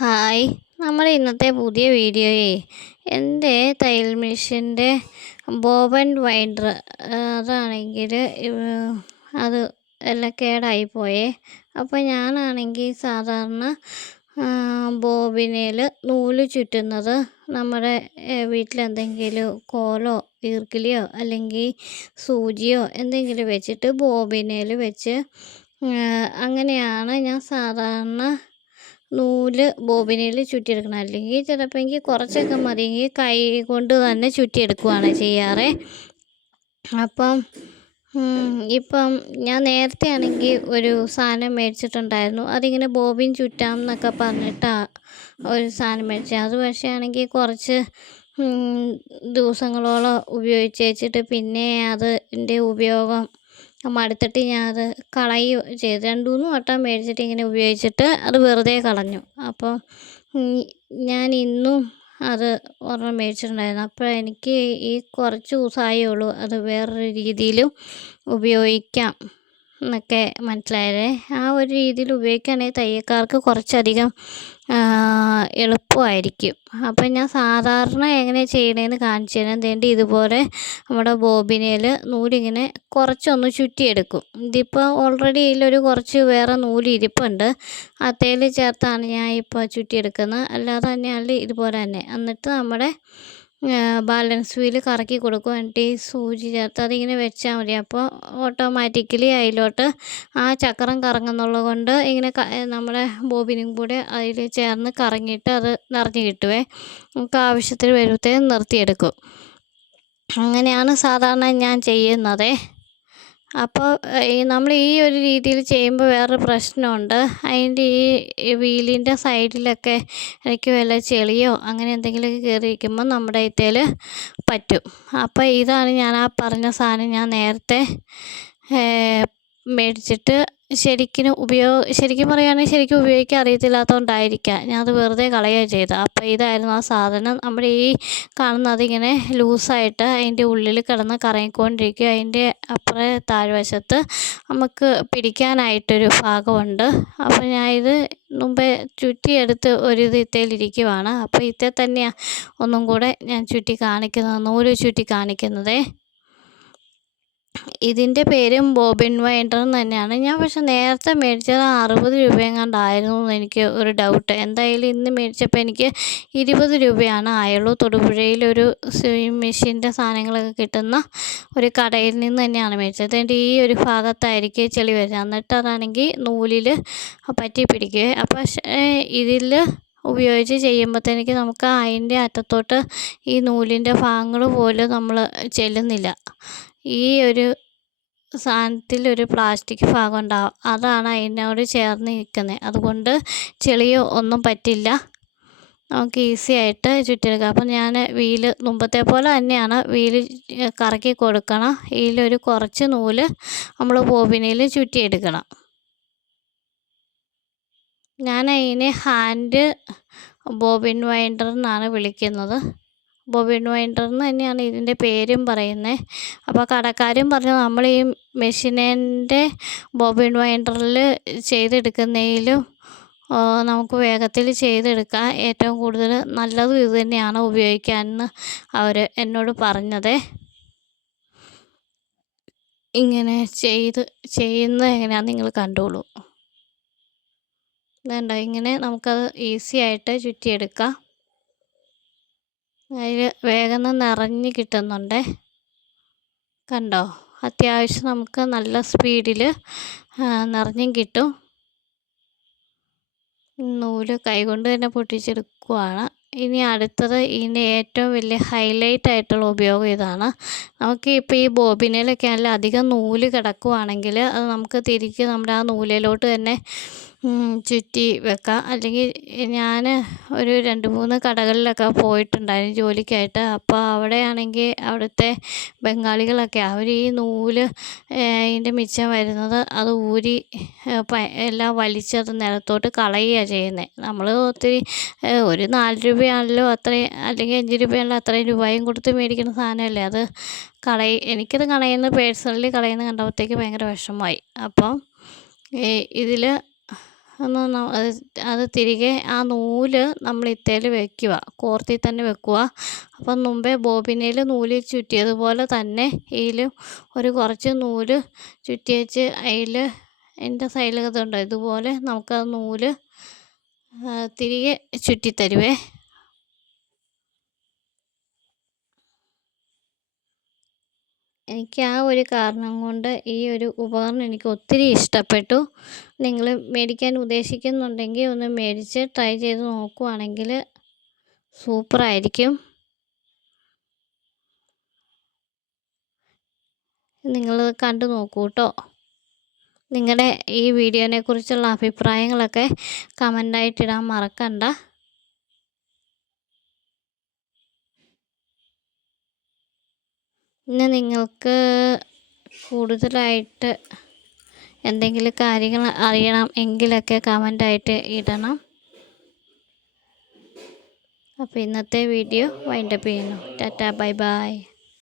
Hi. നമ്മുടെ ഇന്നത്തെ പുതിയ വീഡിയോയെ എൻ്റെ തയ്യൽ മെഷീൻ്റെ ബോബൻ വൈൻഡർ അതാണെങ്കിൽ അത് എല്ലാം കേടായിപ്പോയേ. അപ്പോൾ ഞാനാണെങ്കിൽ സാധാരണ ബോബിനേൽ നൂല് ചുറ്റുന്നത് നമ്മുടെ വീട്ടിലെന്തെങ്കിലും കോലോ ഈർക്കിലിയോ അല്ലെങ്കിൽ സൂചിയോ എന്തെങ്കിലും വെച്ചിട്ട് ബോബിനേൽ വെച്ച് അങ്ങനെയാണ് ഞാൻ സാധാരണ നൂല് ബോബിനേൽ ചുറ്റിയെടുക്കണം. അല്ലെങ്കിൽ ചിലപ്പോൾ കുറച്ചൊക്കെ മതിയെങ്കിൽ കൈ കൊണ്ട് തന്നെ ചുറ്റിയെടുക്കുകയാണ് ചെയ്യാറ്. അപ്പം ഇപ്പം ഞാൻ നേരത്തെ ആണെങ്കിൽ ഒരു സാധനം മേടിച്ചിട്ടുണ്ടായിരുന്നു. അതിങ്ങനെ ബോബിൻ ചുറ്റാം എന്നൊക്കെ പറഞ്ഞിട്ടാണ് ഒരു സാധനം മേടിച്ചത്. അത് പക്ഷേ ആണെങ്കിൽ കുറച്ച് ദിവസങ്ങളോളം ഉപയോഗിച്ച് വെച്ചിട്ട് പിന്നെ അതിൻ്റെ ഉപയോഗം മടുത്തിട്ട് ഞാനത് കളയുകയോ ചെയ്തു. 2-3 വട്ടം മേടിച്ചിട്ട് ഇങ്ങനെ ഉപയോഗിച്ചിട്ട് അത് വെറുതെ കളഞ്ഞു. അപ്പോൾ ഞാൻ ഇന്നും അത് ഒരെണ്ണം മേടിച്ചിട്ടുണ്ടായിരുന്നു. അപ്പോൾ എനിക്ക് ഈ കുറച്ച് ദിവസമായേ ഉള്ളൂ അത് വേറൊരു രീതിയിലും ഉപയോഗിക്കാം എന്നൊക്കെ മനസ്സിലായതേ. ആ ഒരു രീതിയിൽ ഉപയോഗിക്കുകയാണെങ്കിൽ തയ്യൽക്കാർക്ക് കുറച്ചധികം എളുപ്പമായിരിക്കും. അപ്പം ഞാൻ സാധാരണ എങ്ങനെ ചെയ്യണതെന്ന് കാണിച്ചു തരാം. വേണ്ടി ഇതുപോലെ നമ്മുടെ ബോബിനേൽ നൂലിങ്ങനെ കുറച്ചൊന്ന് ചുറ്റിയെടുക്കും. ഇതിപ്പോൾ ഓൾറെഡി ഇതിലൊരു കുറച്ച് വേറെ നൂല് ഇരിപ്പുണ്ട്. തേൽ ചേർത്താണ് ഞാൻ ഇപ്പോൾ ചുറ്റിയെടുക്കുന്നത്. അല്ലാതെ തന്നെയാണെങ്കിൽ ഇതുപോലെ തന്നെ. എന്നിട്ട് നമ്മുടെ ബാലൻസ് വീൽ കറക്കി കൊടുക്കും. എന്നിട്ട് ഈ സൂചി ചേർത്ത് അതിങ്ങനെ വെച്ചാൽ മതി. അപ്പോൾ ഓട്ടോമാറ്റിക്കലി അതിലോട്ട് ആ ചക്രം കറങ്ങുന്നുള്ളത് കൊണ്ട് ഇങ്ങനെ നമ്മുടെ ബോബിനും കൂടെ അതിൽ ചേർന്ന് കറങ്ങിയിട്ട് അത് നിറഞ്ഞ് കിട്ടുവേ. നമുക്ക് ആവശ്യത്തിന് വരുമ്പോഴത്തേക്കും നിർത്തിയെടുക്കും. അങ്ങനെയാണ് സാധാരണ ഞാൻ ചെയ്യുന്നത്. അപ്പോൾ നമ്മൾ ഈ ഒരു രീതിയിൽ ചെയ്യുമ്പോൾ വേറൊരു പ്രശ്നമുണ്ട്. അതിൻ്റെ ഈ വീലിൻ്റെ സൈഡിലൊക്കെ ഇടയ്ക്ക് വല്ല ചെളിയോ അങ്ങനെ എന്തെങ്കിലുമൊക്കെ കയറിയിരിക്കുമ്പോൾ നമ്മുടെ ഇതിൽ പറ്റും. അപ്പോൾ ഇതാണ് ഞാൻ ആ പറഞ്ഞ സാധനം ഞാൻ നേരത്തെ മേടിച്ചിട്ട് ശരിക്കും പറയുകയാണെങ്കിൽ ശരിക്കും ഉപയോഗിക്കാൻ അറിയത്തില്ലാത്തതുകൊണ്ടായിരിക്കാം ഞാനത് വെറുതെ കളയുകയാണ് ചെയ്തത്. അപ്പോൾ ഇതായിരുന്നു ആ സാധനം. നമ്മുടെ ഈ കാണുന്നത് ഇങ്ങനെ ലൂസായിട്ട് അതിൻ്റെ ഉള്ളിൽ കിടന്ന് കറങ്ങിക്കൊണ്ടിരിക്കുക. അതിൻ്റെ അപ്പുറം താഴ്വശത്ത് നമുക്ക് പിടിക്കാനായിട്ടൊരു ഭാഗമുണ്ട്. അപ്പോൾ ഞാൻ ഇത് മുമ്പേ ചുറ്റിയെടുത്ത് ഒരു ഇത്തയിലിരിക്കുവാണ്. അപ്പോൾ ഇത്തേ തന്നെയാണ് ഒന്നും കൂടെ ഞാൻ ചുറ്റി കാണിക്കുന്നത്, നൂല് ചുറ്റി കാണിക്കുന്നതേ. ഇതിൻ്റെ പേരും ബോബിൻ വൈൻഡർ എന്ന് തന്നെയാണ്. ഞാൻ പക്ഷെ നേരത്തെ മേടിച്ചത് 60 രൂപയെങ്ങാണ്ടായിരുന്നു എന്ന് എനിക്ക് ഒരു ഡൗട്ട്. എന്തായാലും ഇന്ന് മേടിച്ചപ്പോൾ എനിക്ക് 20 രൂപയാണ് ആയുള്ളൂ. തൊടുപുഴയിലൊരു സ്വിമ്മിങ് മെഷീൻ്റെ സാധനങ്ങളൊക്കെ കിട്ടുന്ന ഒരു കടയിൽ നിന്ന് തന്നെയാണ് മേടിച്ചത്. അതിൻ്റെ ഈ ഒരു ഭാഗത്തായിരിക്കും ചെളി വരുന്നത്. എന്നിട്ട് അതാണെങ്കിൽ നൂലിൽ പറ്റി പിടിക്കുക. അപ്പോൾ ഇതിൽ ഉപയോഗിച്ച് ചെയ്യുമ്പോഴത്തേക്ക് നമുക്ക് അതിൻ്റെ അറ്റത്തോട്ട് ഈ നൂലിൻ്റെ ഭാഗങ്ങൾ പോലും നമ്മൾ ചെല്ലുന്നില്ല. ഈ ഒരു സാധനത്തിൽ ഒരു പ്ലാസ്റ്റിക് ഭാഗം ഉണ്ടാവും. അതാണ് അതിനോട് ചേർന്ന് നിൽക്കുന്നത്. അതുകൊണ്ട് ചെളിയോ ഒന്നും പറ്റില്ല. നമുക്ക് ഈസി ആയിട്ട് ചുറ്റിയെടുക്കാം. അപ്പം ഞാൻ വീല് മുമ്പത്തെ പോലെ തന്നെയാണ് വീല് കറക്കി കൊടുക്കണം. ഇതിലൊരു കുറച്ച് നൂല് നമ്മൾ ബോബിനേൽ ചുറ്റിയെടുക്കണം. ഞാൻ അതിനെ ഹാൻഡ് ബോബിൻ വൈൻഡർ എന്നാണ് വിളിക്കുന്നത്. ബോബിൻ വൈൻഡർ എന്ന് തന്നെയാണ് ഇതിൻ്റെ പേരും പറയുന്നത്. അപ്പോൾ കടക്കാരും പറഞ്ഞു നമ്മൾ ഈ മെഷീനിൻ്റെ ബോബിൻ വൈൻഡറിൽ ചെയ്തെടുക്കുന്നതിലും നമുക്ക് വേഗത്തിൽ ചെയ്തെടുക്കാൻ ഏറ്റവും കൂടുതൽ നല്ലതും ഇത് തന്നെയാണ് ഉപയോഗിക്കാനെന്ന് അവർ എന്നോട് പറഞ്ഞത്. ഇങ്ങനെ ചെയ്യുന്നത് എങ്ങനെയാണെന്ന് നിങ്ങൾ കണ്ടോളൂ. വേണ്ട ഇങ്ങനെ നമുക്കത് ഈസി ആയിട്ട് ചുറ്റിയെടുക്കാം. അതിൽ വേഗം നിറഞ്ഞ് കിട്ടുന്നുണ്ട്. കണ്ടോ? അത്യാവശ്യം നമുക്ക് നല്ല സ്പീഡിൽ നിറഞ്ഞും കിട്ടും. നൂല് കൈകൊണ്ട് തന്നെ പൊട്ടിച്ചെടുക്കുവാണ്. ഇനി അടുത്തത് ഇതിൻ്റെ ഏറ്റവും വലിയ ഹൈലൈറ്റ് ആയിട്ടുള്ള ഉപയോഗം ഇതാണ്. നമുക്ക് ഇപ്പോൾ ഈ ബോബിനേലൊക്കെ ആണെങ്കിൽ അധികം നൂല് കിടക്കുവാണെങ്കിൽ അത് നമുക്ക് തിരിച്ച് നമ്മുടെ ആ നൂലിലോട്ട് തന്നെ ചുറ്റി വെക്കാം. അല്ലെങ്കിൽ ഞാൻ ഒരു 2-3 കടകളിലൊക്കെ പോയിട്ടുണ്ടായിരുന്നു ജോലിക്കായിട്ട്. അപ്പോൾ അവിടെയാണെങ്കിൽ അവിടുത്തെ ബംഗാളികളൊക്കെ അവർ ഈ നൂല് ഇതിൻ്റെ മിച്ചം വരുന്നത് അത് ഊരി എല്ലാം വലിച്ചത് നിലത്തോട്ട് കളയുകയാണ് ചെയ്യുന്നത്. നമ്മൾ ഒത്തിരി ഒരു 4 രൂപയാണല്ലോ അത്രയും, അല്ലെങ്കിൽ 5 രൂപയാണല്ലോ അത്രയും രൂപയും കൊടുത്ത് മേടിക്കുന്ന സാധനമല്ലേ അത്. എനിക്കത് പേഴ്സണലി കളയുന്നത് കണ്ടപ്പോഴത്തേക്ക് ഭയങ്കര വിഷമമായി. അപ്പം ഇതിൽ അത് തിരികെ ആ നൂല് നമ്മൾ ഇത്തേൽ വെക്കുക, കോർത്തിൽ തന്നെ വെക്കുക. അപ്പം മുമ്പേ ബോബിനേൽ നൂല് ചുറ്റിയതുപോലെ തന്നെ ഇതിലും കുറച്ച് നൂല് ചുറ്റി വെച്ച് അതിൽ എൻ്റെ സൈഡിലകത്തുണ്ടോ ഇതുപോലെ നമുക്ക് ആ നൂല് തിരികെ ചുറ്റിത്തരുവേ. എനിക്ക് ആ ഒരു കാരണം കൊണ്ട് ഈ ഒരു ഉപകരണം എനിക്ക് ഒത്തിരി ഇഷ്ടപ്പെട്ടു. നിങ്ങൾ മേടിക്കാൻ ഉദ്ദേശിക്കുന്നുണ്ടെങ്കിൽ ഒന്ന് മേടിച്ച് ട്രൈ ചെയ്ത് നോക്കുവാണെങ്കിൽ സൂപ്പറായിരിക്കും. നിങ്ങൾ കണ്ടു നോക്കൂ കേട്ടോ. നിങ്ങളുടെ ഈ വീഡിയോനെ കുറിച്ചുള്ള അഭിപ്രായങ്ങളൊക്കെ കമൻ്റായിട്ടിടാൻ മറക്കണ്ട. പിന്നെ നിങ്ങൾക്ക് കൂടുതലായിട്ട് എന്തെങ്കിലും കാര്യങ്ങൾ അറിയണം എങ്കിലൊക്കെ കമൻ്റായിട്ട് ഇടണം. അപ്പോൾ ഇന്നത്തെ വീഡിയോ വൈൻഡപ്പ് ചെയ്യുന്നു. Tata, bye bye.